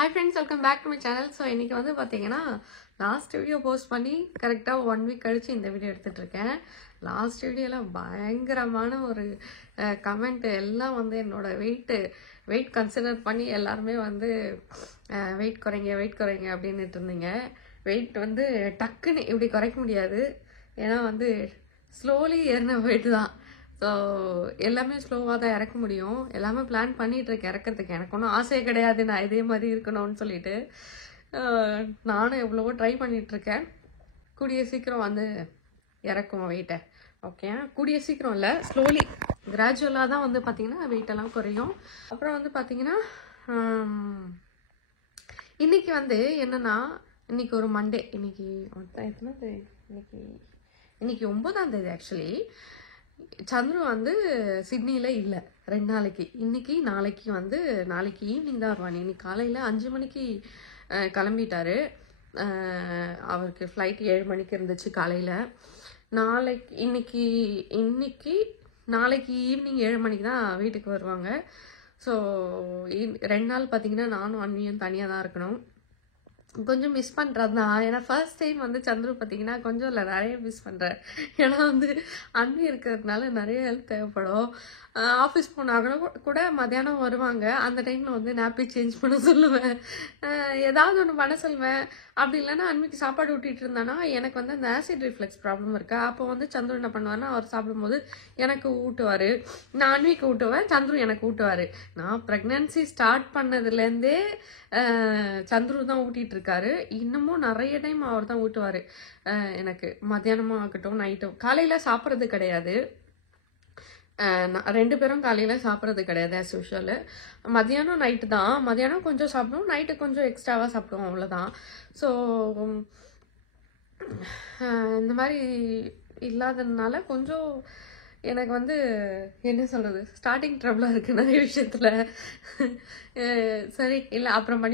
Hi friends, welcome back to my channel. So இன்னைக்கு வந்து பாத்தீங்கன்னா லாஸ்ட் வீடியோ போஸ்ட் பண்ணி கரெக்டா 1 வீக் கழிச்சு இந்த வீடியோ எடுத்துட்டு இருக்கேன். லாஸ்ட் வீடியோல பயங்கரமான ஒரு கமெண்ட் எல்லாம் வந்து என்னோட வெயிட் கன்சிடர் பண்ணி எல்லாருமே வந்து வெயிட் குறைங்க அப்படின்னுட்டு இருந்தீங்க. வெயிட் வந்து டக்குன்னு இப்படி குறைக்க முடியாது, ஏன்னா வந்து ஸ்லோலி ஏறின வெயிட் தான். ஸோ எல்லாமே ஸ்லோவாக தான் இறக்க முடியும். எல்லாமே பிளான் பண்ணிட்டு இருக்கேன் இறக்கிறதுக்கு. எனக்கு ஒன்றும் ஆசையே கிடையாது நான் இதே மாதிரி இருக்கணும்னு சொல்லிட்டு. நானும் எவ்வளவோ ட்ரை பண்ணிட்டு இருக்கேன். கூடிய சீக்கிரம் வந்து இறக்கும் வெயிட்டை. ஓகே, கூடிய சீக்கிரம் இல்லை, ஸ்லோலி கிராஜுவலாக தான் வந்து பார்த்தீங்கன்னா வெயிட்டெல்லாம் குறையும். அப்புறம் வந்து பார்த்தீங்கன்னா இன்னைக்கு வந்து என்னன்னா, இன்னைக்கு ஒரு மண்டே. இன்னைக்கு எத்தனாவது? இன்னைக்கு 9ஆம் தேதி. ஆக்சுவலி சந்துரு வந்து சிட்னியில் இல்லை 2 நாளைக்கு. இன்னைக்கு நாளைக்கு ஈவினிங் தான் வருவாங்க. இன்னைக்கு காலையில் 5 மணிக்கு கிளம்பிட்டாரு. அவருக்கு ஃப்ளைட் 7 மணிக்கு இருந்துச்சு காலையில். நாளைக்கு ஈவினிங் 7 மணிக்கு தான் வீட்டுக்கு வருவாங்க. ஸோ 2 நாள் பார்த்தீங்கன்னா நானும் அண்ணியும் தனியாக தான் இருக்கணும். கொஞ்சம் மிஸ் பண்ணுறது தான். ஏன்னா ஃபர்ஸ்ட் டைம் வந்து சந்துரு பார்த்தீங்கன்னா கொஞ்சம் இல்லை, நிறைய மிஸ் பண்ணுறேன். ஏன்னா வந்து அண்ணி இருக்கிறதுனால நிறைய ஹெல்ப் தேவைப்படும். ஆஃபீஸ் போனாங்கன்னா கூட மத்தியானம் வருவாங்க. அந்த டைமில் வந்து நாப்பி சேஞ்ச் பண்ண சொல்லுவேன், ஏதாவது ஒன்று பண்ண சொல்லுவேன். அப்படி இல்லைன்னா அன்னைக்கு சாப்பாடு ஊட்டிகிட்டு இருந்தானா எனக்கு வந்து அந்த ஆசிட் ரிஃப்ளெக்ஸ் ப்ராப்ளம் இருக்கா. அப்போ வந்து சந்துரு என்ன பண்ணுவார்னா, அவர் சாப்பிடும்போது எனக்கு ஊட்டுவார். நான் அன்னைக்கு ஊட்டுவேன், சந்துரு எனக்கு ஊட்டுவார். நான் ப்ரெக்னன்சி ஸ்டார்ட் பண்ணதுலேருந்தே சந்துரு தான் ஊட்டிகிட்டு இருக்காரு. இன்னமும் நிறைய டைம் அவர் தான் ஊட்டுவார் எனக்கு. மத்தியானமாக ஆகட்டும், நைட்டும். காலையில் சாப்பிட்றது கிடையாது, 2 பேரும் காலையில் சாப்பிட்றது கிடையாது ஆஸ் யூஷுவல். மதியானம் நைட்டு தான். மதியானம் கொஞ்சம் சாப்பிடுவோம், நைட்டு கொஞ்சம் எக்ஸ்ட்ராவாக சாப்பிடுவோம், அவ்வளோதான். ஸோ இந்த மாதிரி இல்லாததுனால கொஞ்சம் எனக்கு வந்து என்ன சொல்கிறது, ஸ்டார்டிங் ட்ரபிளாக இருக்குது நிறைய விஷயத்தில். சரி இல்லை அப்புறம்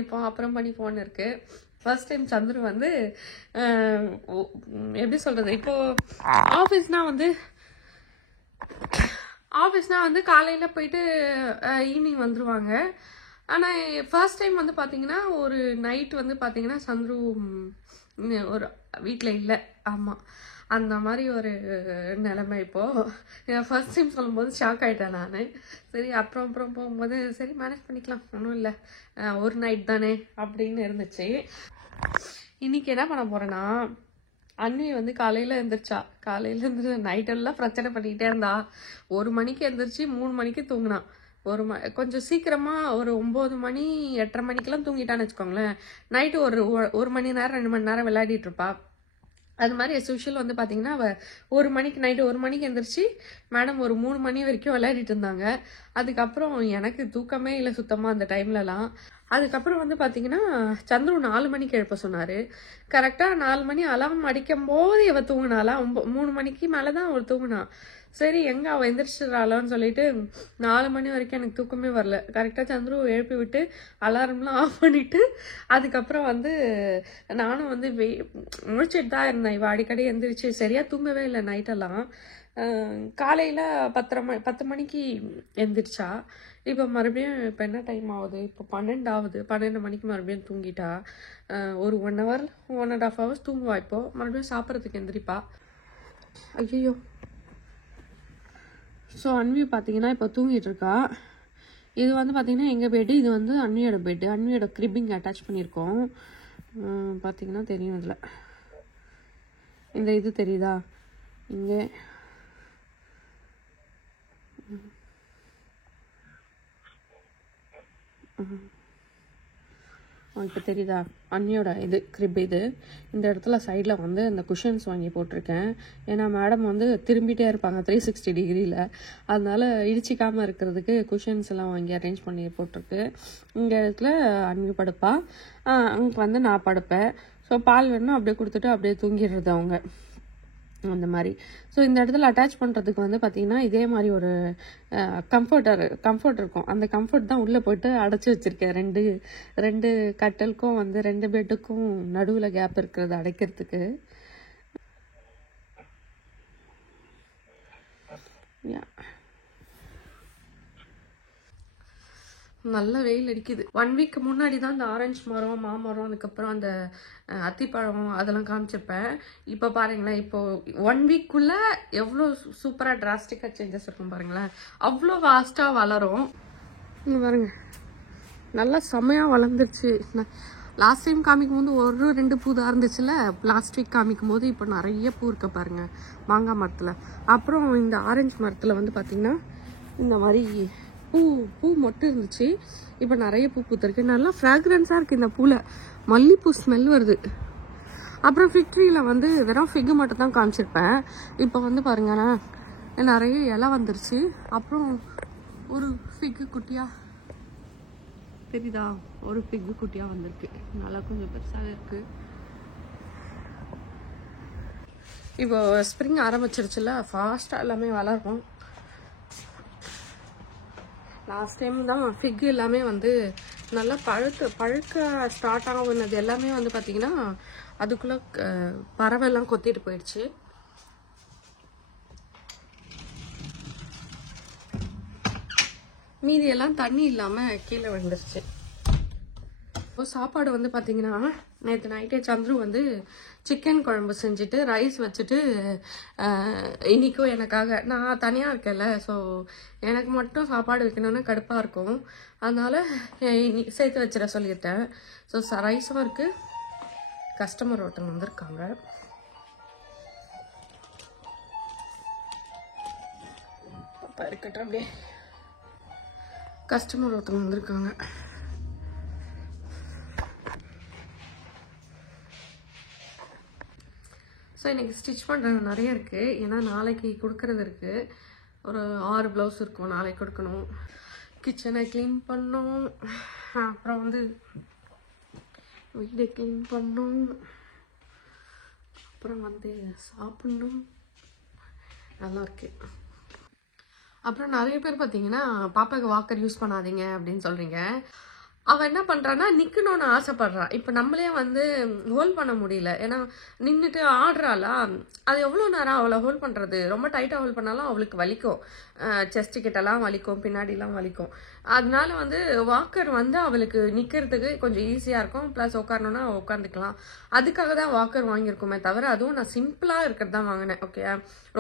பண்ணிப்போன்னு இருக்குது. ஃபர்ஸ்ட் டைம் சந்துரு வந்து எப்படி சொல்கிறது, இப்போது ஆஃபீஸ்னால் வந்து காலையில் போயிட்டு ஈவினிங் வந்துடுவாங்க. ஆனால் ஃபர்ஸ்ட் டைம் வந்து பார்த்தீங்கன்னா ஒரு நைட் வந்து பார்த்தீங்கன்னா சந்துரு ஒரு வீட்டில் இல்லை. ஆமாம், அந்த மாதிரி ஒரு நிலைமை இப்போது. ஃபர்ஸ்ட் டைம் சொல்லும்போது ஷாக் ஆகிட்டேன் நான். சரி அப்புறம் போகும்போது சரி மேனேஜ் பண்ணிக்கலாம், ஒன்றும் இல்லை, ஒரு நைட் தானே அப்படின்னு இருந்துச்சு. இன்னைக்கு என்ன பண்ண போகிறேன்னா, அண்ணி வந்து காலையில் எழுந்திரிச்சு நைட்டெல்லாம் பிரச்சனை பண்ணிக்கிட்டே இருந்தா. 1 மணிக்கு எழுந்திரிச்சு 3 மணிக்கு தூங்கினா. கொஞ்சம் சீக்கிரமாக ஒரு 9 மணி 8:30 மணிக்கெல்லாம் தூங்கிட்டான்னு வச்சுக்கோங்களேன். நைட்டு ஒரு மணி நேரம் 2 மணி நேரம் விளையாடிட்டு இருப்பா. அது மாதிரி எஸ் யூஷுவல் வந்து பார்த்தீங்கன்னா அவள் நைட்டு 1 மணிக்கு எழுந்திரிச்சு மேடம் ஒரு 3 மணி வரைக்கும் விளையாடிட்டு இருந்தாங்க. அதுக்கப்புறம் எனக்கு தூக்கமே இல்லை சுத்தமாக அந்த டைம்லலாம். அதுக்கப்புறம் வந்து பார்த்தீங்கன்னா சந்துரு 4 மணிக்கு எழுப்ப சொன்னார். கரெக்டாக 4 மணி அலாரம் அடிக்கும் போது இவள் தூங்கினாலாம். 3 மணிக்கு மேலே தான் அவள் தூங்கினா. சரி எங்கே அவள் எந்திரிச்சிடறாளோன்னு சொல்லிட்டு 4 மணி வரைக்கும் எனக்கு தூக்கமே வரல. கரெக்டாக சந்துரு எழுப்பி விட்டு அலாரம்லாம் ஆஃப் பண்ணிவிட்டு அதுக்கப்புறம் வந்து நானும் வந்து முழிச்சிட்டு தான் இருந்தேன். இவள் அடிக்கடி எந்திரிச்சு சரியாக தூங்கவே இல்லை நைட்டெல்லாம். காலையில் 10 மணிக்கு எந்திரிச்சா. இப்போ மறுபடியும் இப்போ என்ன டைம் ஆகுது, இப்போ 12 ஆகுது. 12 மணிக்கு மறுபடியும் தூங்கிட்டா. ஒரு 1 ஹவர் 1.5 ஹவர்ஸ் தூங்குவா. இப்போது மறுபடியும் சாப்பிட்றதுக்கு எந்திரிப்பா. ஐயோ. ஸோ அன்வி பார்த்தீங்கன்னா இப்போ தூங்கிட்டு இருக்கா. இது வந்து பார்த்தீங்கன்னா எங்கள் பெட்டு, இது வந்து அன்வியோட பெட்டு. அன்வியோட கிரிப்பிங் அட்டாச் பண்ணியிருக்கோம். பார்த்தீங்கன்னா தெரியும் இதில், இந்த இது தெரியுதா இங்கே. இப்போ தெரியுதா அண்ணியோட இது கிரிப். இது இந்த இடத்துல சைடில் வந்து இந்த குஷன்ஸ் வாங்கி போட்டிருக்கேன். ஏன்னா மேடம் வந்து திரும்பிட்டே இருப்பாங்க 360 டிகிரியில். அதனால இடிச்சிக்காமல் இருக்கிறதுக்கு குஷன்ஸ் எல்லாம் வாங்கி அரேஞ்ச் பண்ணி போட்டிருக்கு. இந்த இடத்துல அண்ணி படுப்பா, அங்கே வந்து நான் படுப்பேன். ஸோ பால் வேணும்னா அப்படியே கொடுத்துட்டு அப்படியே தூங்கிடுறது அவங்க, அந்த மாதிரி. ஸோ இந்த இடத்துல அட்டாச் பண்ணுறதுக்கு வந்து பார்த்திங்கன்னா இதே மாதிரி ஒரு கம்ஃபர்ட் இருக்கும். அந்த கம்ஃபர்ட் தான் உள்ளே போய்ட்டு அடைச்சி வச்சுருக்கேன். ரெண்டு கட்டலுக்கும் வந்து 2 பெட்டுக்கும் நடுவில் கேப் இருக்கிறது அடைக்கிறதுக்கு. நல்ல வெயில் அடிக்குது. 1 வீக் முன்னாடி தான் இந்த ஆரஞ்சு மரம், மாமரம், அதுக்கப்புறம் அந்த அத்திப்பழம் அதெல்லாம் காமிச்சிருப்பேன். இப்போ பாருங்களேன், இப்போ 1 வீக்குள்ள எவ்வளோ சூப்பராக டிராஸ்டிக்காக சேஞ்சஸ் இருக்கும் பாருங்களேன். அவ்வளோ ஃபாஸ்ட்டாக வளரும். இங்கே பாருங்க, நல்லா செம்மையாக வளர்ந்துருச்சு. லாஸ்ட் டைம் காமிக்கும் போது 1-2 பூ தான் இருந்துச்சுல, லாஸ்ட் வீக் காமிக்கும் போது இப்போ நிறைய பூ இருக்க பாருங்க மாங்காய் மரத்தில். அப்புறம் இந்த ஆரஞ்சு மரத்தில் வந்து பார்த்திங்கன்னா இந்த மாதிரி பூ மட்டும் இருந்துச்சு, இப்போ நிறைய பூ பூத்துருக்கு. நல்லா ஃப்ராக்ரன்ஸாக இருக்குது இந்த பூவில், மல்லிப்பூ ஸ்மெல் வருது. அப்புறம் ஃபிக்ட்ரியில் வந்து வெறும் ஃபிக்கு மட்டும் தான் காமிச்சிருப்பேன். இப்போ வந்து பாருங்களேன், நிறைய இலை வந்துருச்சு. அப்புறம் ஒரு ஃபிக்கு குட்டியாக தெரியுதா, ஒரு ஃபிக்கு குட்டியாக வந்திருக்கு, நல்லா கொஞ்சம் பெருசாக இருக்குது. இப்போ ஸ்ப்ரிங் ஆரம்பிச்சிருச்சுல, ஃபாஸ்ட்டாக எல்லாமே வளரும். லாஸ்ட் டைம் தான் ஃபிக் எல்லாமே வந்து நல்லா பழுக்க ஸ்டார்ட் ஆகுனது எல்லாமே வந்து பார்த்திங்கன்னா அதுக்குள்ளே பறவைலாம் கொத்திட்டு போயிடுச்சு. மீதி எல்லாம் தண்ணி இல்லாமல் கீழே விழுந்துருச்சு. இப்போ சாப்பாடு வந்து பார்த்திங்கன்னா நேற்று நைட்டே சந்துரு வந்து சிக்கன் குழம்பு செஞ்சுட்டு ரைஸ் வச்சுட்டு இன்றைக்கும் எனக்காக, நான் தனியாக இருக்கேன்ல, ஸோ எனக்கு மட்டும் சாப்பாடு வைக்கணும்னு கடுப்பாக இருக்கும், அதனால் சேர்த்து வச்சிட சொல்லியிருக்கேன். ஸோ ரைஸும் இருக்குது. கஸ்டமர் ஒருத்தவங்க வந்திருக்காங்க. அப்போ இருக்கட்டும், அப்படியே கஸ்டமர் ஒருத்தவங்க வந்திருக்காங்க. ஸோ இன்றைக்கி ஸ்டிச் பண்ணுறது நிறைய இருக்குது, ஏன்னா நாளைக்கு கொடுக்கறது இருக்குது. ஒரு 6 ப்ளவுஸ் இருக்கும் நாளைக்கு கொடுக்கணும். கிச்சனை க்ளீன் பண்ணணும், அப்புறம் வந்து வீடை க்ளீன் பண்ணணும், அப்புறம் வந்து சாப்பிட்ணும். நல்லாயிருக்கு. அப்புறம் நிறைய பேர் பார்த்தீங்கன்னா பாப்பாவுக்கு வாக்கர் யூஸ் பண்ணாதீங்க அப்படின்னு சொல்கிறீங்க. அவள் என்ன பண்ணுறான்னா நிற்கணும்னு ஆசைப்பட்றா. இப்போ நம்மளே வந்து ஹோல்ட் பண்ண முடியல, ஏன்னா நின்றுட்டு ஆடுறாளா. அது எவ்வளோ நேரம் அவளை ஹோல்ட் பண்ணுறது, ரொம்ப டைட்டாக ஹோல்ட் பண்ணாலும் அவளுக்கு வலிக்கும், செஸ்ட்டு கிட்டலாம் வலிக்கும், பின்னாடிலாம் வலிக்கும். அதனால வந்து வாக்கர் வந்து அவளுக்கு நிற்கிறதுக்கு கொஞ்சம் ஈஸியாக இருக்கும், ப்ளஸ் உட்காரணுன்னா உட்காந்துக்கலாம். அதுக்காக தான் வாக்கர் வாங்கியிருக்குமே தவிர, அதுவும் நான் சிம்பிளாக இருக்கிறது தான் வாங்கினேன். ஓகே,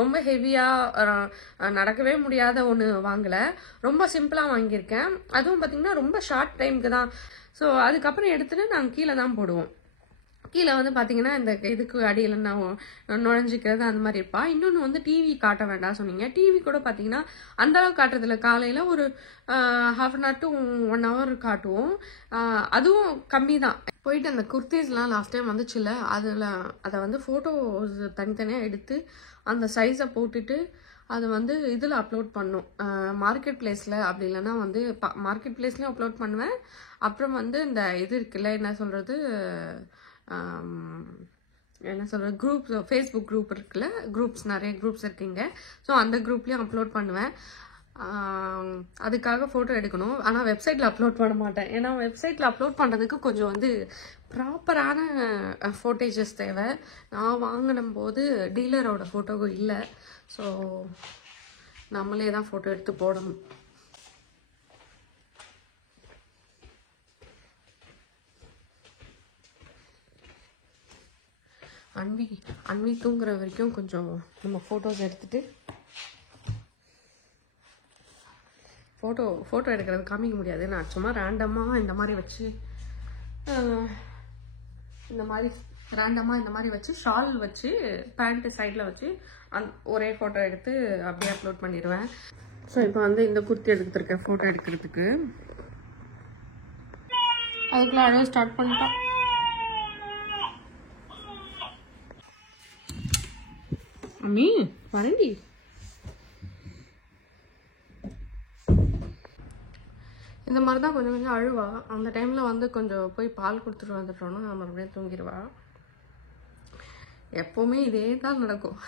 ரொம்ப ஹெவியாக நடக்கவே முடியாத ஒன்று வாங்கலை, ரொம்ப சிம்பிளாக வாங்கியிருக்கேன். அதுவும் பார்த்திங்கன்னா ரொம்ப ஷார்ட் டைமுக்கு தான். ஸோ அதுக்கப்புறம் எடுத்துகிட்டு நாங்கள் கீழே தான் போடுவோம். கீழே வந்து பார்த்தீங்கன்னா இந்த இதுக்கு அடியில் நான் நுழைஞ்சிக்கிறது அந்த மாதிரி இருப்பா. இன்னொன்று வந்து டிவி காட்ட வேண்டாம் சொன்னீங்க. டிவி கூட பார்த்தீங்கன்னா அந்தளவுக்கு காட்டுறதில்ல. காலையில் ஒரு ½ அன் ஹவர் டு 1 ஹவர் காட்டுவோம், அதுவும் கம்மி தான். போயிட்டு அந்த குர்த்திஸ்லாம் லாஸ்ட் டைம் வந்துச்சுல்ல, அதை வந்து ஃபோட்டோஸ் தனித்தனியாக எடுத்து அந்த சைஸை போட்டுட்டு அதை வந்து இதில் அப்லோட் பண்ணும், மார்க்கெட் பிளேஸில். அப்படி இல்லைன்னா வந்து மார்க்கெட் பிளேஸ்லேயும் அப்லோட் பண்ணுவேன். அப்புறம் வந்து இந்த இது இருக்குல்ல, என்ன சொல்கிறது, குரூப்ஸ், ஃபேஸ்புக் குரூப் இருக்குல்ல, நிறைய குரூப்ஸ் இருக்குங்க. ஸோ அந்த குரூப்லேயும் அப்லோட் பண்ணுவேன். அதுக்காக ஃபோட்டோ எடுக்கணும், ஆனால் வெப்சைட்டில் அப்லோட் பண்ண மாட்டேன். ஏன்னா வெப்சைட்டில் அப்லோட் பண்ணுறதுக்கு கொஞ்சம் வந்து ப்ராப்பரான ஃபோட்டேஜஸ் தேவை. நான் வாங்கின போது டீலரோட ஃபோட்டோ இல்லை, ஸோ நம்மளே தான் ஃபோட்டோ எடுத்து போடணும். அன்வி தூங்குற வரைக்கும் கொஞ்சம் நம்ம ஃபோட்டோஸ் எடுத்துகிட்டு, ஃபோட்டோ எடுக்கிறது காமிக்க முடியாது, நான் சும்மா ரேண்டமாக இந்த மாதிரி வச்சு ஷால் வச்சு பேண்ட்டு சைடில் வச்சு ஒரே ஃபோட்டோ எடுத்து அப்படியே அப்லோட் பண்ணிடுவேன். ஸோ இப்போ வந்து இந்த குர்த்தி எடுத்துருக்கேன் ஃபோட்டோ எடுக்கிறதுக்கு. அதுக்குள்ள அழகாக ஸ்டார்ட் பண்ணிட்டோம். அம்மி வரண்டி, இந்த மாதிரி தான் கொஞ்சம் கொஞ்சம் அழுவா. அந்த டைமில் வந்து கொஞ்சம் போய் பால் கொடுத்துட்டு வந்துட்டோன்னா மறுபடியும் தூங்கிடுவா. எப்போவுமே இதே தான் நடக்கும்,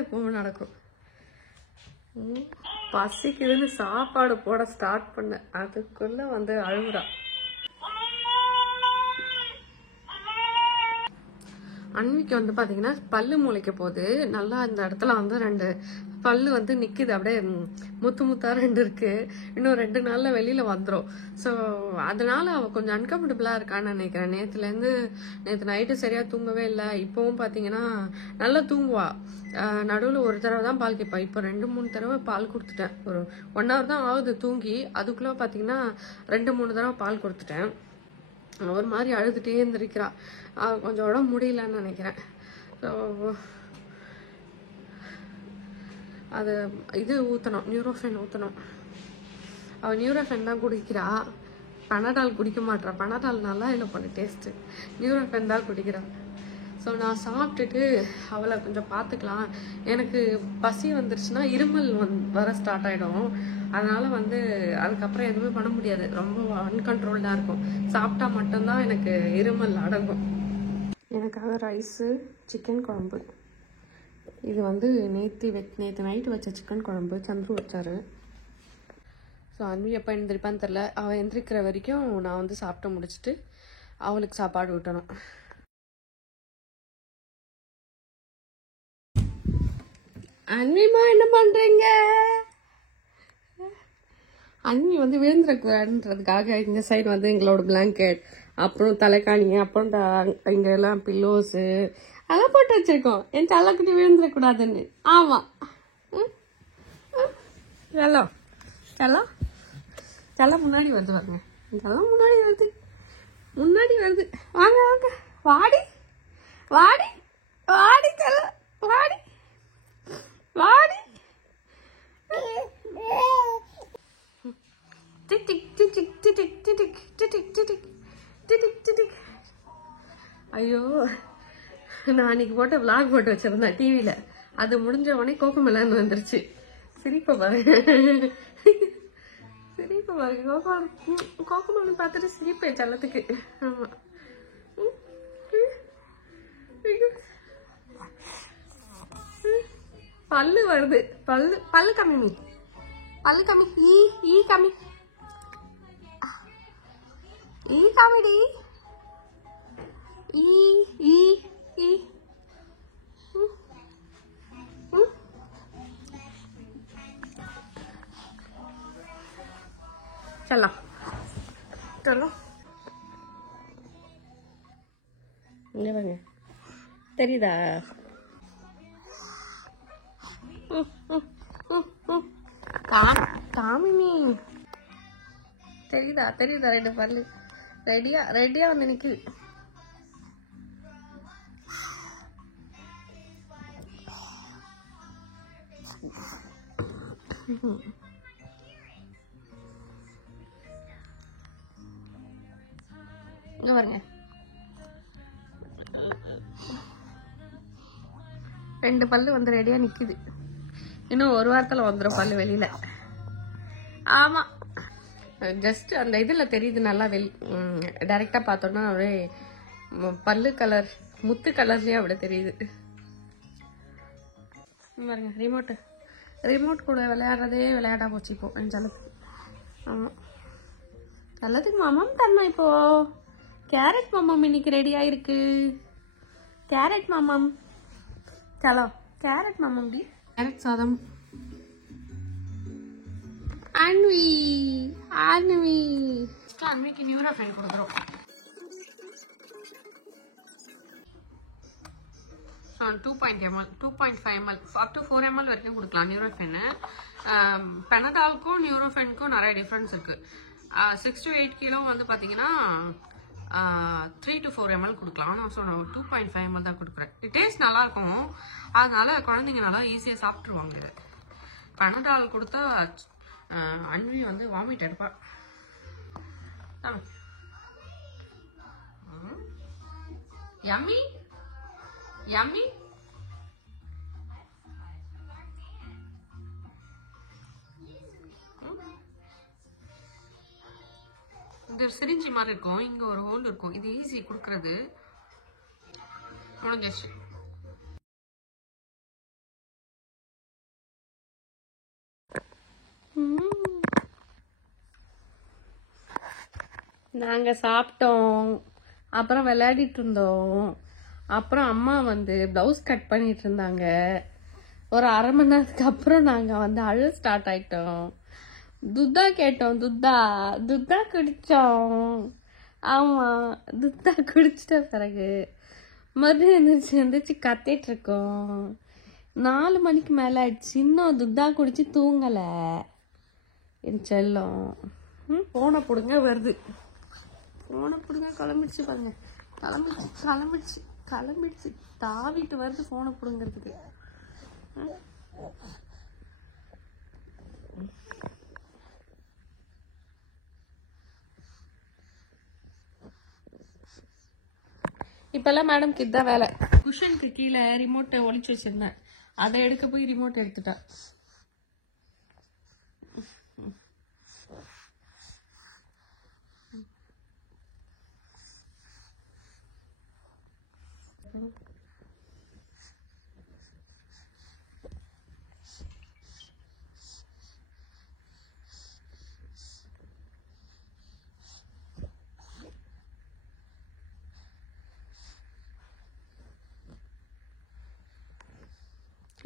எப்போவுமே நடக்கும். பசிக்குதுன்னு சாப்பாடு போட ஸ்டார்ட் பண்ண அதுக்குள்ளே வந்து அழுகுறா. அன்விக்கு வந்து பார்த்தீங்கன்னா பல்லு முளைக்க போகுது. நல்லா இந்த இடத்துல வந்து 2 பல்லு வந்து நிக்குது அப்படியே முத்து முத்தா 2 இருக்கு. இன்னும் 2 நாள்ல வெளியில வந்துடும். ஸோ அதனால அவ கொஞ்சம் அன்கம்ஃபர்டபுளா இருக்கான்னு நினைக்கிறேன். நேற்று நைட்டு சரியா தூங்கவே இல்லை. இப்பவும் பாத்தீங்கன்னா நல்லா தூங்குவா. நடுவில் ஒரு தடவை தான் பால் கேட்பா. இப்போ 2-3 தடவை பால் கொடுத்துட்டேன். ஒரு 1 hour தான் ஆகுது தூங்கி. அதுக்குள்ள பாத்தீங்கன்னா 2-3 தடவை பால் கொடுத்துட்டேன். ஒரு மாதிரி அழுதுட்டே இருந்திருக்கிறா. கொஞ்சம் உடம்பு முடியலன்னு நினைக்கிறேன். ஸோ அது இது ஊற்றணும், நியூரோஃபென் ஊற்றணும். அவள் நியூரோஃபென் தான் குடிக்கிறா. பனடால் குடிக்க மாட்டா. பனடால் நல்லா இல்லை பண்ணு டேஸ்ட்டு. நியூரோஃபென் தான் குடிக்கிறா. ஸோ நான் சாப்பிட்டுட்டு அவளை கொஞ்சம் பார்த்துக்கலாம். எனக்கு பசி வந்துருச்சுன்னா இருமல் வர ஸ்டார்ட் ஆகிடும். அதனால் வந்து அதுக்கப்புறம் எதுவுமே பண்ண முடியாது. ரொம்ப அன்கண்ட்ரோல்டாக இருக்கும். சாப்பிட்டா மட்டும்தான் எனக்கு இருமல் அடங்கும். எனக்காக ரைஸு, சிக்கன் குழம்பு. இது வந்து நேற்று நைட்டு வச்ச சிக்கன் குழம்பு சந்துரு வச்சாரு. ஸோ அன்வி எப்போ எழுந்திருப்பான்னு தெரில. அவள் எந்திரிக்கிற வரைக்கும் நான் வந்து சாப்பிட்டு முடிச்சுட்டு அவளுக்கு சாப்பாடு ஊட்டணும். அன்விமா என்ன பண்ணுறீங்க? அன்வி வந்து விழுந்துடக்கூடாதுன்றதுக்காக இந்த சைடு வந்து எங்களோட பிளாங்கெட், அப்புறம் தலைக்காணி, அப்புறம் இங்கே எல்லாம் பில்லோஸு அதெல்லாம் போட்டு வச்சிருக்கோம். என் தலைக்குட்டி விழுந்துடக்கூடாதுன்னு. ஆமாம். செல்லம் செல்லம் செல்லம் முன்னாடி வருது பாருங்க. செல்லம் முன்னாடி வருது. வாங்க வாங்க. வாடி வாடி வாடி செல்லம் வாடி வாடி. ஐயோ, நான் அன்னைக்கு போட்ட விளாக் போட்டு வச்சிருந்தேன் டிவியில. அது முடிஞ்ச உடனே கோகமெலான்னு வந்துருச்சு. சிரிப்பை பாருங்க. கோகமெலான்னு பார்த்துட்டு சிரிப்பேன் செல்லத்துக்கு. ஆமா, பல்லு வருது. பல்லு கம்மி. பல்லு கம்மி. ஈ கம்மி. ஈ கம்மிடி. ஈ चलो चलो இங்க வாங்க. தெரியுதா? காமினி தெரியுதா? 2 பல்லு ரெடியா வந்து நிக்குது. இங்க பாருங்க. 2 பல்லு வந்து ரெடியா நிக்குது. இன்னும் ஒரு வாரத்துல வந்துடும் பல்லு வெளியில. ஆமா, ஜஸ்ட் அந்த இதுல தெரியுது நல்லா. டைரக்டா பார்த்தோம்னா அப்படியே பல்லு கலர் முத்து கலர்லயே அப்படி தெரியுது. பாருங்க, ரிமோட் கூட விளையாடா போச்சு இப்போ என் செல்லத்துக்கு. ஆமா, செல்லத்துக்கு மாமாம் தரணும் இப்போ. கேரட் மாமாம் இன்னைக்கு ரெடி ஆயிருக்கு. கேரட் மாமாம் சலோ. கேரட் மாமாம் டி. கேரட் சாதம். அன்விக்கு நியூரோஃபென் கொடுக்குறோம். 2.5 ml up to 4 ml வரைக்கும் கொடுக்கலாம் நியூரோஃபென். பெனடாலுக்கும் நியூரோஃபெனுக்கும் நிறைய டிஃப்ரென்ஸ் இருக்கு. 6 to 8 கிலோ வந்து பார்த்தீங்கன்னா 3 to 4 ml கொடுக்கலாம். நான் சொன்ன 2.5 ml தான் கொடுக்குறேன். டேஸ்ட் நல்லா இருக்கும். அதனால குழந்தைங்க நல்லா ஈஸியாக சாப்பிட்ருவாங்க. பெனடால் கொடுத்தா அன்வி வந்து வாமிட் எடுப்பா. Yummy yummy. இது சிரிஞ்சி மாதிரி இருக்கும். இங்க ஒரு ஹோல் இருக்கும். இது ஈஸி கொடுக்கறது. முடிஞ்சிச்சு. நாங்க சாப்பிட்டோம். அப்புறம் விளையாடிட்டு இருந்தோம். அப்புறம் அம்மா வந்து பிளவுஸ் கட் பண்ணிட்டு இருந்தாங்க. ஒரு அரை மணி நேரத்துக்கு அப்புறம் நாங்கள் வந்து அழு ஸ்டார்ட் ஆயிட்டோம். துத்தா கேட்டோம், துத்தா குடித்தோம். ஆமாம், துத்தா குடிச்சிட்ட பிறகு மறுபடியும் எந்திரிச்சு கத்திட்டு இருக்கோம். 4 மணிக்கு மேலே ஆயிடுச்சு, இன்னும் துத்தா குடிச்சு தூங்கலை என் செல்லம். போனை போடுங்க வருது, போனை போடுங்க. கிளம்பிடுச்சு பாருங்க, கிளம்பிடுச்சு தாவிட்டு வருது போனை போடுங்கிறதுக்கு. இப்பெல்லாம் மேடம்க்கு இதுதான் வேலை. குஷனுக்கு கீழே ரிமோட்டை ஒளிச்சு வச்சிருந்தேன், அதை எடுக்க போய் ரிமோட் எடுத்துட்டேன்.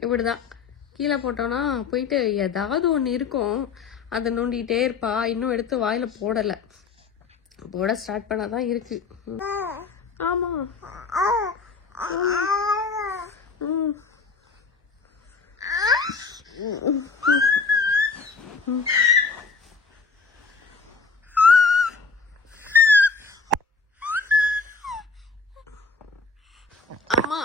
இப்படிதான் கீழே போட்டோன்னா போயிட்டு ஏதாவது ஒன்று இருக்கும், அதை நோண்டிகிட்டே இருப்பா. இன்னும் எடுத்து வாயில போடலை, போட ஸ்டார்ட் பண்ணாதான் இருக்கு. ஆமா ஆமா.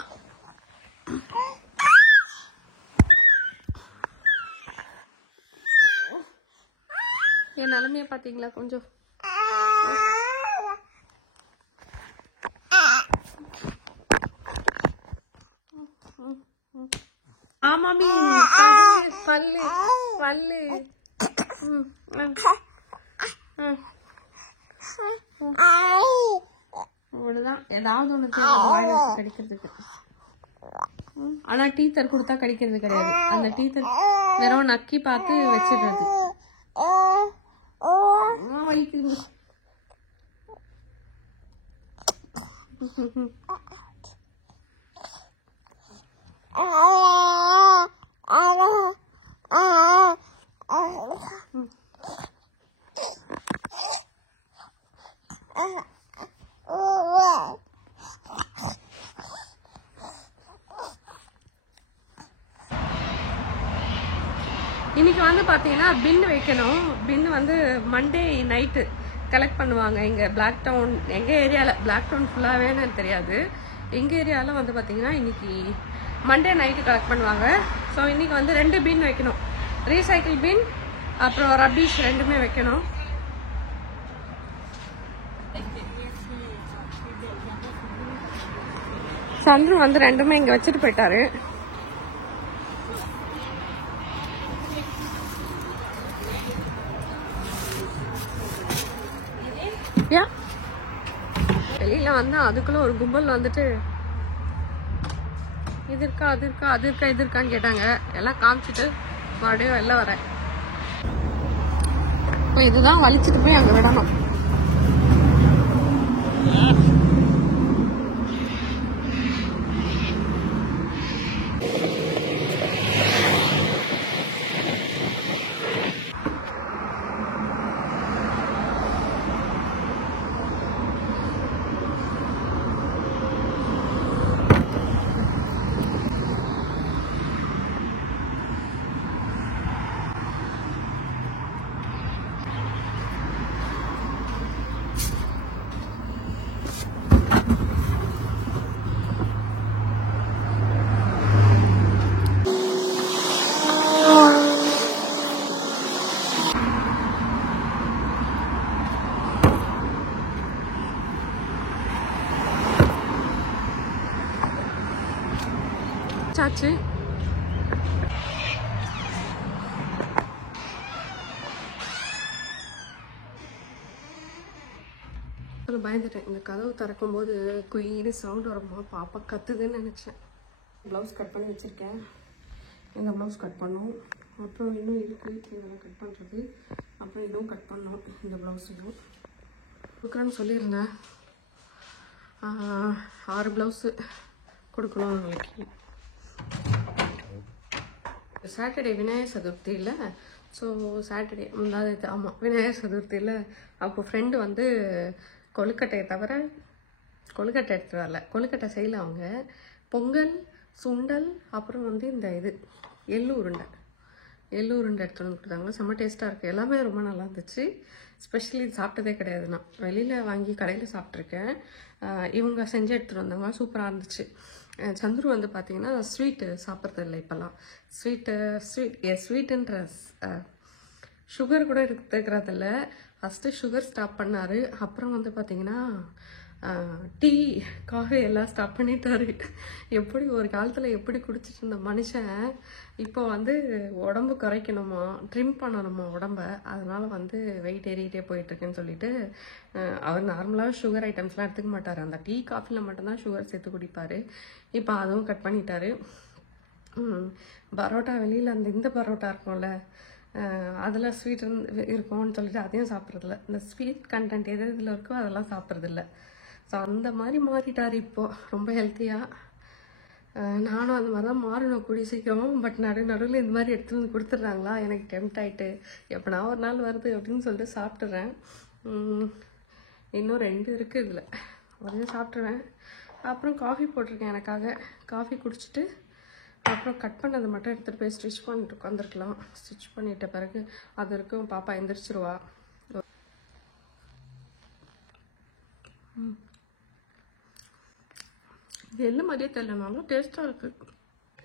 என் நிலைமைய பாத்தீங்களா கொஞ்சம்? ஆமாமி, பல்லு பல்லு. இவ்வளவுதான், ஏதாவது ஒண்ணு கடிக்கிறதுக்கு. ஆனா டீத்தர் கொடுத்தா கடிக்கிறது கிடையாது, அந்த டீத்தர் வெறும் நக்கி பார்த்து வச்சிடுறது. வலிக்குது. இன்னைக்கு வந்து பாத்தீங்கன்னா பின் வைக்கணும். பின் வந்து மண்டே நைட்டு கலெக்ட் பண்ணுவாங்க இங்க பிளாக் டவுன். எங்க ஏரியால பிளாக் டவுன் ஃபுல்லாவே எனக்கு தெரியாது, எங்க ஏரியால வந்து பாத்தீங்கன்னா இன்னைக்கு மண்டே நைட்டு கலெக்ட் பண்ணுவாங்க. ஸோ இன்னைக்கு வந்து 2 பின் வைக்கணும், ரீசைக்கிள் பின் அப்புறம் ரபீஷ் ரெண்டுமே வைக்கணும். சந்துரு வந்து ரெண்டுமே இங்க வச்சுட்டு போயிட்டாரு. வெளியில வந்தா அதுக்குள்ள ஒரு கும்பல் வந்துட்டு இது இருக்கா அது இருக்கா அது இருக்கா இது இருக்கான்னு கேட்டாங்க. எல்லாம் காமிச்சிட்டு மறுபடியும் வெளில வரேன். இதுதான் வலிச்சுட்டு போய் அங்க விடணும். சாச்சு பயந்துட்டேன். இந்த கதவு திறக்கும் போது குயின்னு சவுண்ட் வரும்போது பாப்பா கத்துதுன்னு நினைச்சேன். ப்ளவுஸ் கட் பண்ணி வச்சிருக்கேன், இந்த ப்ளவுஸ் கட் பண்ணோம். அப்புறம் இன்னும் இருக்கு இதெல்லாம் கட் பண்ணுறது. அப்புறம் இதுவும் கட் பண்ணோம், இந்த ப்ளவுஸையும் கொடுக்குறேன்னு சொல்லியிருந்தேன். 6 ப்ளவுஸு கொடுக்கணும் அவங்களுக்கு. சாட்டர்டே விநாயகர் சதுர்த்தியில். ஸோ சாட்டர்டே முந்தாது ஆமாம் விநாயகர் சதுர்த்தியில் அப்போ ஃப்ரெண்டு வந்து கொழுக்கட்டையை தவிர கொழுக்கட்டை எடுத்துகிட்டு வரல, கொழுக்கட்டை செய்யல அவங்க. பொங்கல், சுண்டல், அப்புறம் வந்து இந்த இது எள்ளு உருண்டை எடுத்துகிட்டு வந்து கொடுத்தாங்க. செம்ம டேஸ்ட்டாக இருக்குது, எல்லாமே ரொம்ப நல்லா இருந்துச்சு. ஸ்பெஷலி சாப்பிட்டதே கிடையாது, நான் வெளியில் வாங்கி கடையில் சாப்பிட்ருக்கேன். இவங்க செஞ்சு எடுத்துகிட்டு வந்தாங்க, சூப்பராக இருந்துச்சு. சந்துரு வந்து பார்த்திங்கன்னா ஸ்வீட்டு சாப்பிட்றது இல்லை இப்போல்லாம். ஸ்வீட்டுன்ற சுகர் கூட எடுத்துக்கிறதில்ல. ஃபஸ்ட்டு சுகர் ஸ்டாப் பண்ணார், அப்புறம் வந்து பார்த்திங்கன்னா டீ, காஃபி எல்லாம் ஸ்டாப் பண்ணிட்டாரு. எப்படி ஒரு காலத்தில் எப்படி குடிச்சிட்டு இருந்த மனுஷன் இப்போ வந்து உடம்பு குறைக்கணுமா, ட்ரிம் பண்ணணுமா உடம்ப, அதனால் வந்து வெயிட் ஏறிக்கிட்டே போயிட்டுருக்குன்னு சொல்லிட்டு அவர் நார்மலாக சுகர் ஐட்டம்ஸ்லாம் எடுத்துக்க மாட்டார். அந்த டீ காஃபியில் மட்டும்தான் சுகர் சேர்த்து குடிப்பார். இப்போ அதுவும் கட் பண்ணிட்டாரு. பரோட்டா வெளியில் இந்த பரோட்டா இருக்கும்ல, அதில் ஸ்வீட் இருக்கும்னு சொல்லிட்டு அதையும் சாப்பிட்றதில்ல. இந்த ஸ்வீட் கண்டென்ட் எது இதில் இருக்கோ அதெல்லாம் சாப்பிட்றதில்ல. ஸோ அந்த மாதிரி மாறிட்டார் இப்போது, ரொம்ப ஹெல்த்தியாக. நானும் அந்த மாதிரி தான் மாறணும் கூடிய சீக்கிரம். பட் நடுவில் இந்த மாதிரி எடுத்துகிட்டு வந்து கொடுத்துட்றாங்களா, எனக்கு டெம்ட் ஆகிட்டு எப்போனா ஒரு நாள் வருது அப்படின்னு சொல்லிட்டு சாப்பிட்றேன். இன்னும் 2 இருக்குது இதில், உடனே சாப்பிட்ருவேன். அப்புறம் காஃபி போட்டிருக்கேன் எனக்காக. காஃபி குடிச்சிட்டு அப்புறம் கட் பண்ணதை மட்டும் எடுத்துகிட்டு போய் ஸ்டிச் பண்ணிட்டு உட்காந்துருக்கலாம். ஸ்டிச் பண்ணிட்ட பிறகு அது இருக்கும், பாப்பா எந்திரிச்சிருவா. எள்ளு மாதிரியே தெரியல, நல்லா டேஸ்ட்டாக இருக்குது.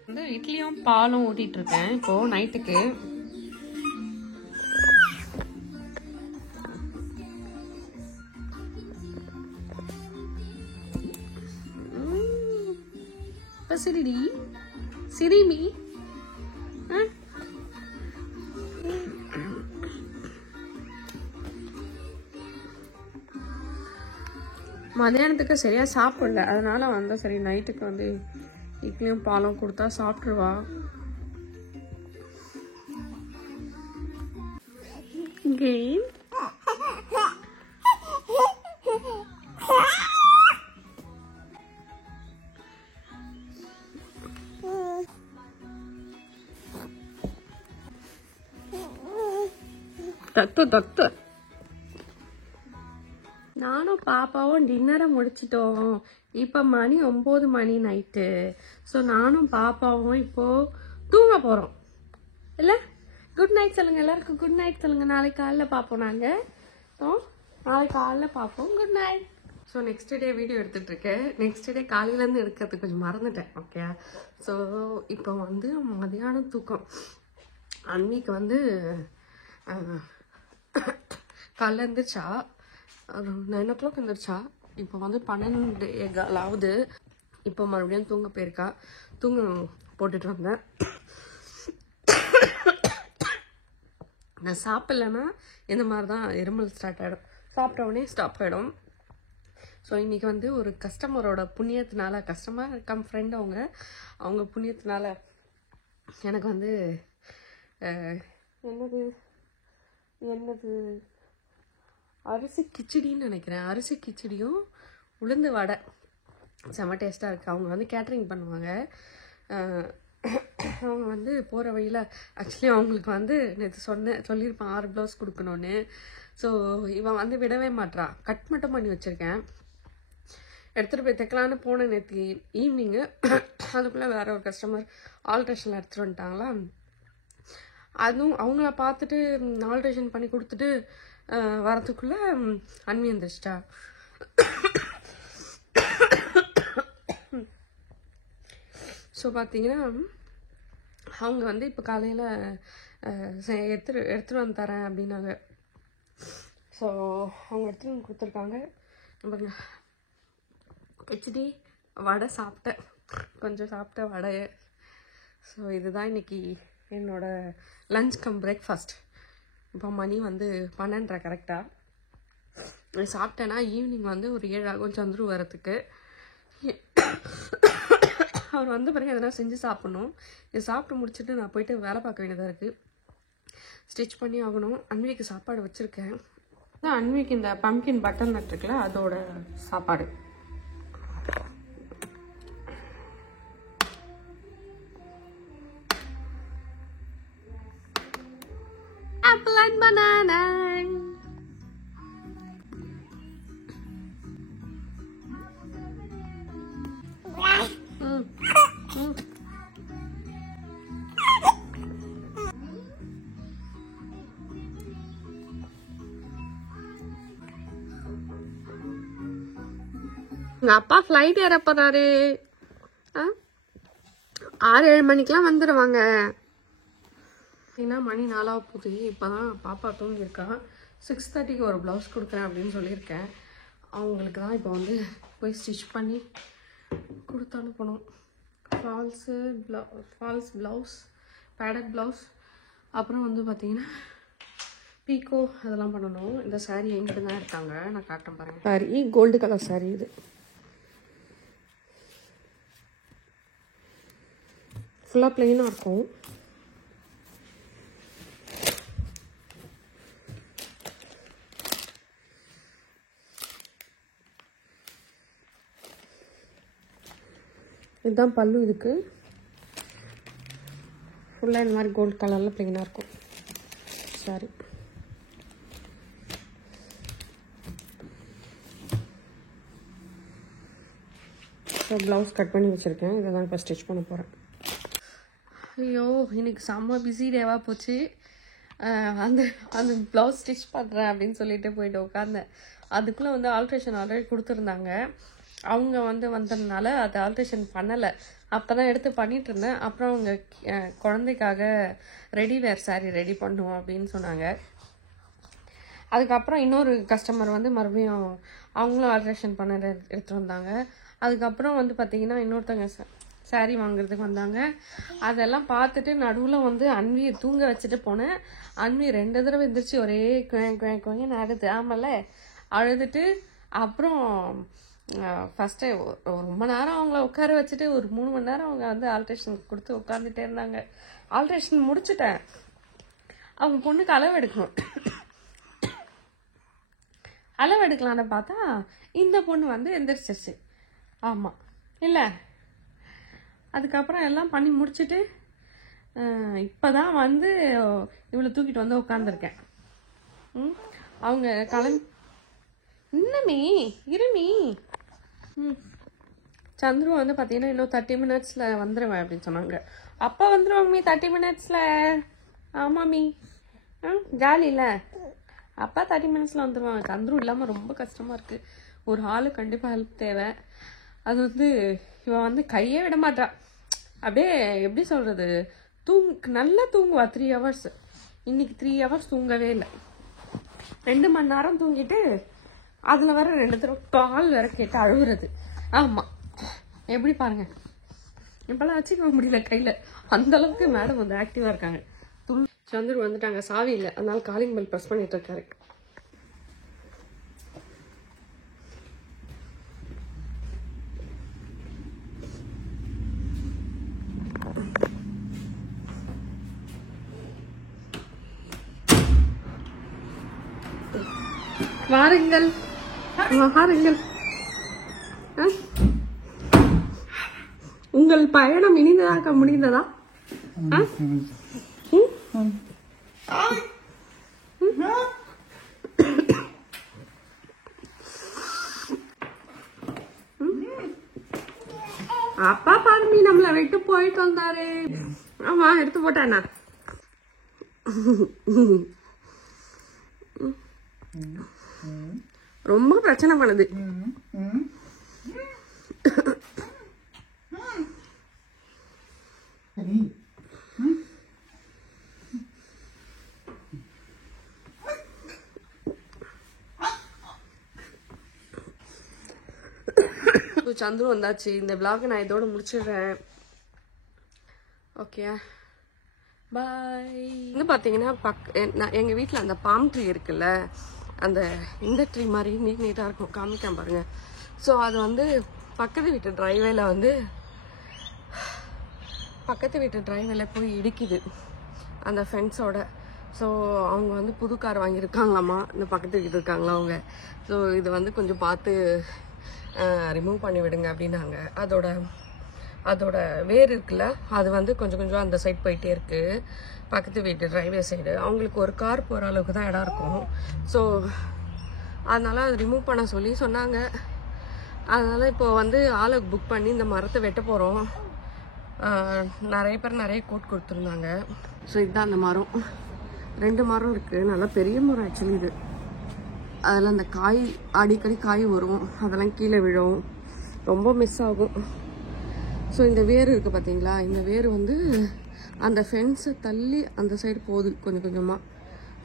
வந்து இட்லியும் பாலும் ஊட்டிகிட்ருக்கேன் இப்போது நைட்டுக்கு. இப்போ சிரிடி சிரிமி மதியானத்துக்கு சரியாக சாப்பிடல, அதனால வந்து சரி நைட்டுக்கு வந்து இட்லியும் பாலும் கொடுத்தா சாப்பிட்ருவா. கேம் தத்து நானும் பாப்பாவும் டின்னரை முடிச்சிட்டோம். இப்போ மணி 9 மணி நைட்டு. ஸோ நானும் பாப்பாவும் இப்போது தூங்க போகிறோம் இல்லை? குட் நைட் சொல்லுங்கள் எல்லாருக்கும், குட் நைட் சொல்லுங்கள். நாளைக்கு காலைல பார்ப்போம் நாங்கள். நாளைக்கு காலைல பார்ப்போம். Good night. So next day video எடுத்துகிட்ருக்கேன். நெக்ஸ்ட் டே காலையிலேருந்து எடுக்கிறதுக்கு கொஞ்சம் மறந்துட்டேன். ஓகே, ஸோ இப்போ வந்து மதியானம் தூக்கம். அன்னைக்கு வந்து காலைல இருந்துச்சா 9 o'clock இருந்துருச்சா. இப்போ வந்து 12:15 இப்போ மறுபடியும் தூங்க போயிருக்கா. தூங்க போட்டுட்டு வந்தேன். நான் சாப்பிட்லன்னா இந்த மாதிரி தான் இருமல் ஸ்டார்ட் ஆகிடும், சாப்பிட்ட உடனே ஸ்டாப் ஆகிடும். ஸோ இன்றைக்கி வந்து ஒரு கஸ்டமரோட புண்ணியத்தினால, கஸ்டமர் கம் ஃப்ரெண்ட் அவங்க புண்ணியத்தினால எனக்கு வந்து என்னது அரிசி கிச்சடின்னு நினைக்கிறேன். அரிசி கிச்சடியும் உளுந்து வடை செம்ம டேஸ்ட்டாக இருக்குது. அவங்க வந்து கேட்ரிங் பண்ணுவாங்க. அவங்க வந்து போகிற வழியில் ஆக்சுவலி அவங்களுக்கு வந்து நேற்று சொல்லியிருப்பான் 6 ப்ளவுஸ் கொடுக்கணுன்னு. ஸோ இவன் வந்து விடவே மாட்றான். கட் மட்டும் பண்ணி வச்சுருக்கேன், எடுத்துகிட்டு போய் தைக்கலான்னு போனேன் நேற்று ஈவினிங்கு. அதுக்குள்ளே வேறு ஒரு கஸ்டமர் ஆல்ட்ரேஷனில் எடுத்துகிட்டு வந்துட்டாங்களா. அதுவும் அவங்கள பார்த்துட்டு ஆல்ட்ரேஷன் பண்ணி கொடுத்துட்டு வரதுக்குள்ளே அன்வி வந்துருச்சிட்டா. ஸோ பார்த்தீங்கன்னா அவங்க வந்து இப்போ காலையில் எடுத்துகிட்டு வந்து தரேன் அப்படின்னாங்க. ஸோ அவங்க எடுத்துகிட்டு வந்து கொடுத்துருக்காங்க. நம்ம கிச்சடி வடை சாப்பிட்டேன், கொஞ்சம் சாப்பிட்ட வடையை. ஸோ இதுதான் இன்றைக்கி என்னோடய லஞ்ச் கம் பிரேக்ஃபாஸ்ட். இப்போ மணி வந்து 12:30 கரெக்டாக. சாப்பிட்டேன்னா ஈவினிங் வந்து ஒரு 7 ஆகும் சந்துரு வரத்துக்கு. அவர் வந்த பிறகு எதனா செஞ்சு சாப்பிட்ணும். இது சாப்பிட்டு முடிச்சுட்டு நான் போயிட்டு வேலை பார்க்க வேண்டியதாக இருக்குது. ஸ்டிச் பண்ணி ஆகணும். அன்விக்கு சாப்பாடு வச்சுருக்கேன். அன்விக்கு இந்த பம்கின் பட்டர் நட் இருக்குல்ல, அதோட சாப்பாடு. எங்கள் அப்பா ஃப்ளைட் ஏற போகிறாரு. 6-7 மணிக்கெலாம் வந்துடுவாங்க. ஏன்னா மணி 4 போகுது. இப்போ தான் பாப்பா தூங்கியிருக்கா. 6:30க்கு ஒரு ப்ளவுஸ் கொடுக்குறேன் அப்படின்னு சொல்லியிருக்கேன். அவங்களுக்கு தான் இப்போ வந்து போய் ஸ்டிச் பண்ணி கொடுத்து அனுப்பணும். ஃபால்ஸ் ப்ளவுஸ், பேடட் ப்ளவுஸ், அப்புறம் வந்து பார்த்தீங்கன்னா பீக்கோ அதெல்லாம் பண்ணணும். இந்த சாரீ எங்கிட்ட தான் இருக்காங்க, நான் காட்டுறேன் பாருங்கள். சாரீ கோல்டு கலர் சாரீ, இது ஃபுல்லாக ப்ளெயினாக இருக்கும். இதுதான் பல்லு. இதுக்கு ஃபுல்லாக இந்த மாதிரி கோல்டு கலரில் ப்ளெயினாக இருக்கும் சாரி. ஸோ ப்ளவுஸ் கட் பண்ணி வச்சுருக்கேன். இதை தான் இப்போ ஸ்டிச் பண்ண போகிறேன். ஐயோ, இன்னைக்கு செம்ம பிஸி டேவாக போச்சு. அந்த அந்த ப்ளவுஸ் ஸ்டிச் பண்ணுறேன் அப்படின்னு சொல்லிட்டு போயிட்டு உட்காந்தேன். அதுக்குள்ளே வந்து ஆல்ட்ரேஷன் ஆல்ரெடி கொடுத்துருந்தாங்க. அவங்க வந்து வந்ததுனால அது ஆல்ட்ரேஷன் பண்ணலை. அப்போ தான் எடுத்து பண்ணிகிட்டு இருந்தேன். அப்புறம் அவங்க குழந்தைக்காக ரெடிவேர் சாரீ ரெடி பண்ணுவோம் அப்படின்னு சொன்னாங்க. அதுக்கப்புறம் இன்னொரு கஸ்டமர் வந்து மறுபடியும் அவங்களும் ஆல்ட்ரேஷன் பண்ண எடுத்துகிட்டு வந்தாங்க. அதுக்கப்புறம் வந்து பார்த்திங்கன்னா இன்னொருத்தவங்க சாரீ வாங்குறதுக்கு வந்தாங்க. அதெல்லாம் பார்த்துட்டு நடுவில் வந்து அன்வியை தூங்க வச்சுட்டு போனேன். அன்வி 2 தடவை எந்திரிச்சு ஒரே குவன்னு அழுது. ஆமல்ல, அழுதுட்டு அப்புறம் ஃபஸ்ட்டு ரொம்ப நேரம் அவங்கள உட்கார வச்சுட்டு ஒரு 3 மணி நேரம் அவங்க வந்து ஆல்ட்ரேஷன் கொடுத்து உட்காந்துட்டே இருந்தாங்க. ஆல்ட்ரேஷன் முடிச்சுட்டேன். அவங்க பொண்ணுக்கு அளவு எடுக்கணும். அளவு எடுக்கலான்னு பார்த்தா இந்த பொண்ணு வந்து எந்திரிச்சிருச்சு. ஆமாம் இல்லை, அதுக்கப்புறம் எல்லாம் பண்ணி முடிச்சுட்டு இப்போ தான் வந்து இவளை தூக்கிட்டு வந்து உட்காந்துருக்கேன். அவங்க கிளம்பி இன்னமே இருமி. சந்துரு வந்து பார்த்தீங்கன்னா இன்னும் 30 மினிட்ஸில் வந்துடுவேன் அப்படின்னு சொன்னாங்க. அப்போ வந்துடுவாங்க மீ 30 மினிட்ஸில். ஆமாம் மீ, ஜாலி இல்லை. அப்பா 30 மினிட்ஸில் வந்துடுவாங்க. சந்துரு இல்லாமல் ரொம்ப கஷ்டமாக இருக்குது. ஒரு ஆள் கண்டிப்பாக ஹெல்ப் தேவை. அது வந்து இவன் வந்து கையே விட மாட்டா. அப்படியே எப்படி சொல்கிறது, நல்லா தூங்குவா 3 ஹவர்ஸ். இன்னைக்கு 3 ஹவர்ஸ் தூங்கவே இல்லை. 2 மணி நேரம் தூங்கிட்டு அதில் வர 2 தடவை கால் வேற கேட்டு அழுகுறது. ஆமாம், எப்படி பாருங்க, இப்போலாம் வச்சுக்க முடியல கையில். அந்தளவுக்கு மேடம் வந்து ஆக்டிவாக இருக்காங்க. சந்துரு வந்துட்டாங்க. சாவி இல்லை, அதனால காலிங் பெல் ப்ரெஸ் பண்ணிட்டு இருக்காரு. வாருங்கள் வாருங்கள். உங்கள் பயணம் இனிதாக முடிந்ததா? அப்பா பாருமி நம்மளை விட்டு போயிட்டு வந்தாரு. ஆமா, எடுத்து போட்டானா? ரொம்ப பிரச்சனை பண்ணுது. சந்துரு வந்தாச்சு. இந்த vlog நான் இதோட முடிச்சிடுறேன். ஓகே, பாய். வந்து பார்த்தீங்கன்னா எங்கள் வீட்டில் அந்த பாம் ட்ரீ இருக்குல்ல, அந்த இந்த ட்ரீ மாதிரி நீட்டாக இருக்கும். காமிக்காம பாருங்க. ஸோ அது வந்து பக்கத்து வீட்டு டிரைவேல போய் இடிக்குது அந்த ஃபென்ஸோட. ஸோ அவங்க வந்து புது கார் வாங்கியிருக்காங்களாம்மா, இந்த பக்கத்து வீட்டு இருக்காங்களா அவங்க. ஸோ இது வந்து கொஞ்சம் பார்த்து ரிமூவ் பண்ணி விடுங்க அப்படின்னாங்க. அதோட அதோட வேர் இருக்குல்ல, அது வந்து கொஞ்சம் கொஞ்சம் அந்த சைட் போயிட்டே இருக்கு. பக்கத்து வீட்டு டிரைவே சைடு அவங்களுக்கு ஒரு கார் போகிற அளவுக்கு தான் இடம் இருக்கும். ஸோ அதனால அது ரிமூவ் பண்ண சொல்லி சொன்னாங்க. அதனால இப்போ வந்து ஆளை புக் பண்ணி இந்த மரத்தை வெட்ட போகிறோம். நிறைய பேர் நிறைய கோட் கொடுத்துருந்தாங்க. ஸோ இதுதான் அந்த மரம். 2 மரம் இருக்குது, நல்லா பெரிய மரம் ஆக்சுவலி இது. அதில் அந்த காய் அடிக்கடி காய் வரும், அதெல்லாம் கீழே விழும், ரொம்ப மிஸ் ஆகும். ஸோ இந்த வேர் இருக்குது பார்த்தீங்களா, இந்த வேர் வந்து அந்த ஃபென்ஸை தள்ளி அந்த சைடு போகுது கொஞ்சம் கொஞ்சமாக.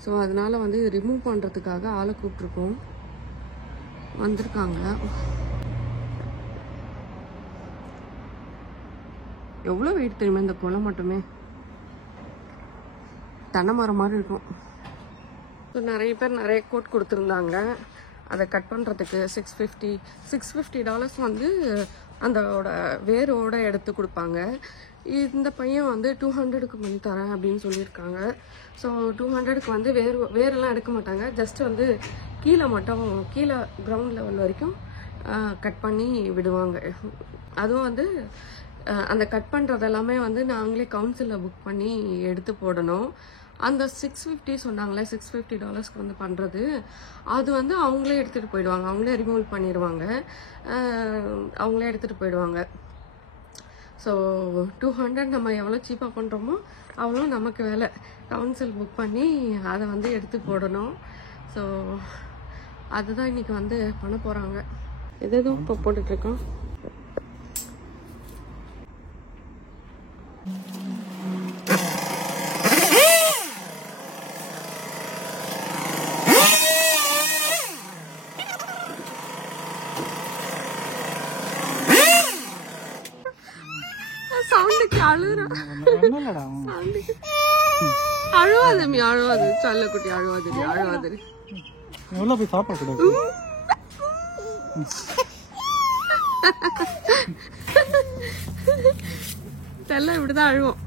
ஸோ அதனால் வந்து இது ரிமூவ் பண்ணுறதுக்காக ஆளை கூப்பிட்ருக்கோம், வந்திருக்காங்க. எவ்வளோ வெயிட் தெரியுமா இந்த கொலை மட்டுமே, தென்னை மரம் மாதிரி இருக்கும். ஸோ நிறைய பேர் நிறைய கோட் கொடுத்துருந்தாங்க. அதை கட் பண்ணுறதுக்கு $650 வந்து அதோட வேரோட எடுத்து கொடுப்பாங்க. இந்த பையன் வந்து 200க்கு பண்ணி தரேன் அப்படின்னு சொல்லியிருக்காங்க. ஸோ 200க்கு வந்து வேரெல்லாம் எடுக்க மாட்டாங்க, ஜஸ்ட் வந்து கீழே மட்டும், கீழே கிரவுண்ட் லெவல் வரைக்கும் கட் பண்ணி விடுவாங்க. அதுவும் வந்து அந்த கட் பண்ணுறது எல்லாமே வந்து நாங்களே கவுன்சிலில் புக் பண்ணி எடுத்து போடணும். அந்த $650 சொன்னாங்களே, $650 வந்து பண்ணுறது, அது வந்து அவங்களே எடுத்துகிட்டு போயிடுவாங்க, அவங்களே ரிமூவ் பண்ணிடுவாங்க, அவங்களே எடுத்துகிட்டு போயிடுவாங்க. ஸோ 200 நம்ம எவ்வளோ சீப்பாக பண்ணுறோமோ அவ்வளோ நமக்கு வேலை. கவுன்சில் புக் பண்ணி அதை வந்து எடுத்து போடணும். ஸோ அதுதான் இன்றைக்கி வந்து பண்ண போகிறாங்க. எதுவும் இப்போ போட்டுட்ருக்கோம். அழுவாதமி, அழுவாது சல்லக்குட்டி, அழுவாது அழுவாது. போய் சாப்பிடக்கூடாது. தெல்ல இப்படிதான் அழுவோம்.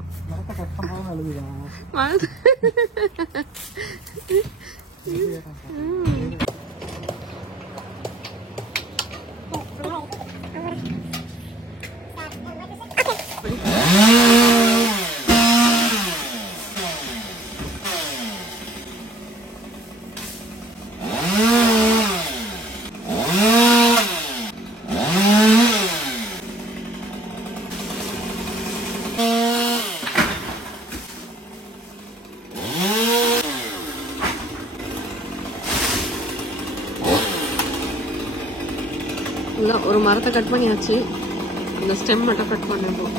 ஒரு மரத்தை கட் பண்ணியாச்சு, இந்த ஸ்டெம் மட்டும் கட் பண்ணிப்போம்.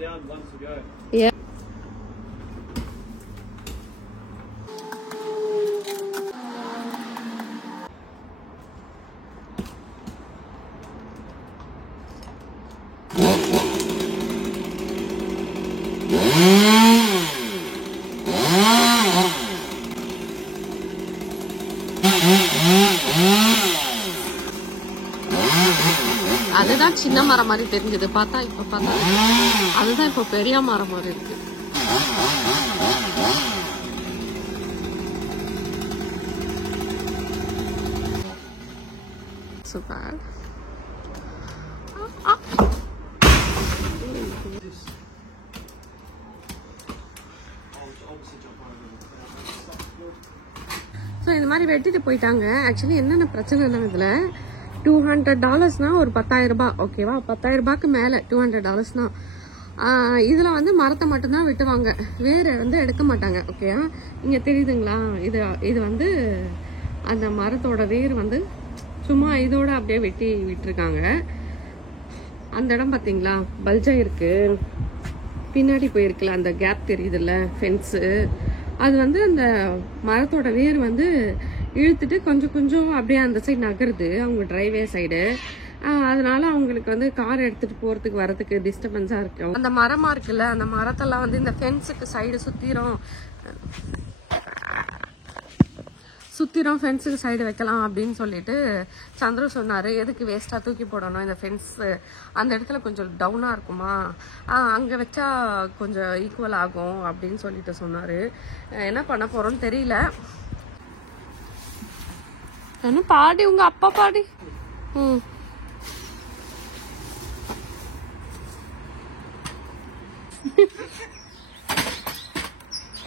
Down, one to go. Yeah. அதுதான் சின்ன மரம் மாதிரி தெரிஞ்சது, பார்த்தா இப்ப பார்த்தா அதுதான் இப்ப பெரிய மரம் மாதிரி இருக்கு. சூப்பர். ஸோ இந்த மாதிரி வெட்டிட்டு போயிட்டாங்க. ஆக்சுவலி என்னென்ன பிரச்சனைனா இதில் $200 ஒரு 10,000 ரூபாய், ஓகேவா? 10,000 ரூபாய்க்கு மேலே $200 இதில் வந்து மரத்தை மட்டும்தான் வெட்டுவாங்க, வேறு வந்து எடுக்க மாட்டாங்க. ஓகேவா? இங்கே தெரியுதுங்களா, இது வந்து அந்த மரத்தோட வேர் வந்து சும்மா இதோட அப்படியே வெட்டி விட்டுருக்காங்க. அந்த இடம் பார்த்தீங்களா பல்ஜா இருக்கு, பின்னாடி போயிருக்குல்ல அந்த கேப் தெரியுதுல்ல ஃபென்ஸு, அது வந்து அந்த மரத்தோட வேர் வந்து இழுத்துட்டு கொஞ்சம் கொஞ்சம் அப்படியே அந்த சைடு நகருது, அவங்க டிரைவே சைடு. அதனால அவங்களுக்கு வந்து கார் எடுத்துட்டு போறதுக்கு வரதுக்கு டிஸ்டர்பன்ஸா இருக்கும். அந்த மரமா இருக்குல்ல, அந்த மரத்தெல்லாம் வந்து இந்த ஃபென்ஸுக்கு சைடு சுத்திரும் ஃபென்ஸுக்கு சைடு வைக்கலாம் அப்படின்னு சொல்லிட்டு சந்துரு சொன்னாரு. எதுக்கு வேஸ்டா தூக்கி போடணும், இந்த ஃபென்ஸ் அந்த இடத்துல கொஞ்சம் டவுனா இருக்குமா, அங்க வச்சா கொஞ்சம் ஈக்குவல் ஆகும் அப்படின்னு சொல்லிட்டு சொன்னாரு. என்ன பண்ண போறோம்னு தெரியல. என்ன பாடி, உங்க அப்பா பாடி.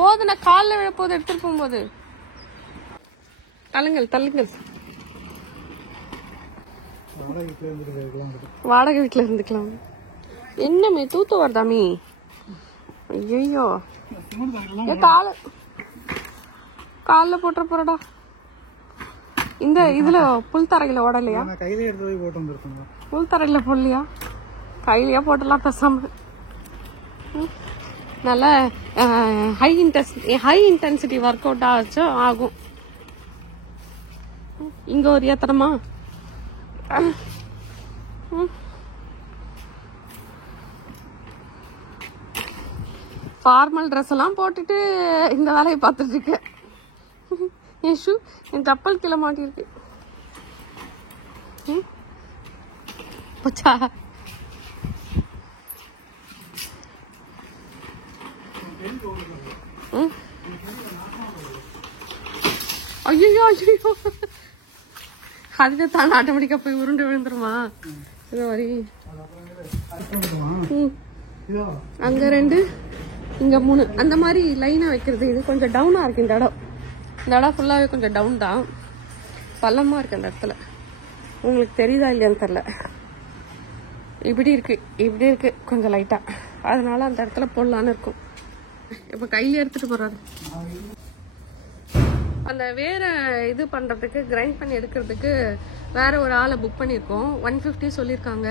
போது, நான் காலில் விழ போது எடுத்துட்டு போகும்போது தள்ளுங்கள். வாடகை வீட்டுல இருந்துக்கலாம். என்னமே தூத்து வருதாமி? ஐயோ கால போட்டுற போறடா. இந்த இதுல புல் தரையில ஓடலையா? புல் தரையில போடலையா? கையிலயா போட்டலாம் பேசாம. நல்ல ஹை இன்டென்சிட்டி ஒர்க் அவுட் ஆச்சும் ஆகும். இங்க ஒரு ஏத்தனமா ஃபார்மல் ட்ரெஸ் எல்லாம் போட்டுட்டு இந்த வேலையை பார்த்துட்டு இருக்கேன். என் சப்பல் கீழே மாட்டிருக்கு. போச்சா? ஐயோ அதுக்கு தான் ஆட்டோமேட்டிக்கா போய் உருண்டு விழுந்துருமா? இது மாதிரி அங்க 2 இங்க 3 அந்த மாதிரி லைனா வைக்கிறது. இது கொஞ்சம் டவுனா இருக்கு. இந்த இடம் ஃபுல்லாவே கொஞ்சம் டவுன் தான், பள்ளமா இருக்கு அந்த இடத்துல. உங்களுக்கு தெரியுதா இல்லையான்னு தெரியல. இப்படி இருக்கு கொஞ்சம் லைட்டா, அதனால அந்த இடத்துல போடலான்னு இருக்கும். இப்ப கையில எடுத்துட்டு போறாரு. அந்த வேற இது பண்றதுக்கு, கிரைண்ட் பண்ணி எடுக்கிறதுக்கு வேற ஒரு ஆளை புக் பண்ணியிருக்கோம். 150 சொல்லியிருக்காங்க.